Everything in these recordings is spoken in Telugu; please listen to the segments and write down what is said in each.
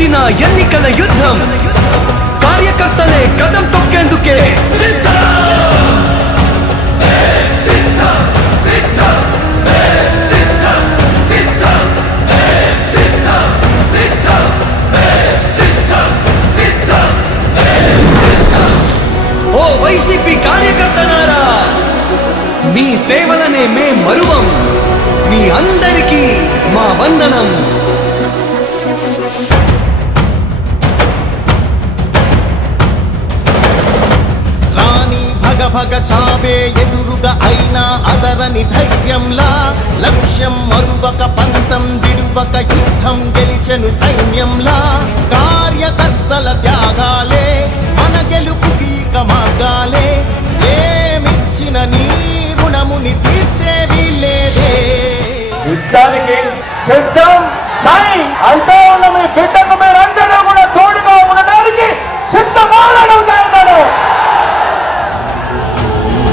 వచ్చిన ఎన్నికల యుద్ధం కార్యకర్తలే కదం తొక్కేందుకే ఓ వైసీపీ కార్యకర్తలారా, మీ సేవలనే మే మరువం. మీ అందరికీ మా వందనం. రాణి భగ భగ చావే ఎదురుగా అయినా అదరని ధైర్యంలా, లక్ష్యం మరువక పంతం విడువక యుద్ధం గెలిచెను సైన్యంలా. కార్యకర్తల త్యాగాలే మన గెలుపుకి మార్గాలే, ఏమిచ్చిన నీ రుణముని తీర్చేది లేదే. యుద్ధానికి సిద్ధం సై అంటూ ఉన్న మీ బిడ్డకు మీరందరూ కూడా తోడుగా ఉండడానికి సిద్ధమాలనుకున్నాను.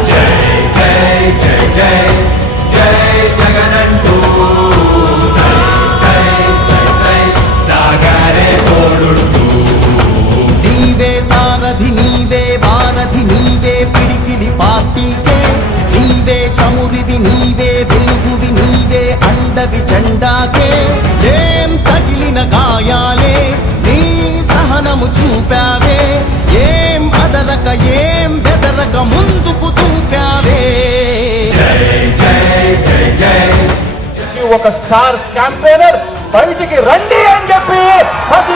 జై జై జై జై జై జగనంటూ సై సై సై సై సాగరే తోడుంటూ. నీవే సారథి నీవే వారధి నీవే పిడికిలి పార్టీకే, నీవే చమురివి నీవే వెలుగువి నీవే అండవి జెండాకే. ఏం తగిలిన గాయాలే నీ సహనము చూపావే, ఏం అదరక ఏం బెదరక ముందుకు చూపావే. జై జై జై జై ఒక స్టార్ క్యాంపెయినర్ బయటికి రండి అని చెప్పి ప్రతి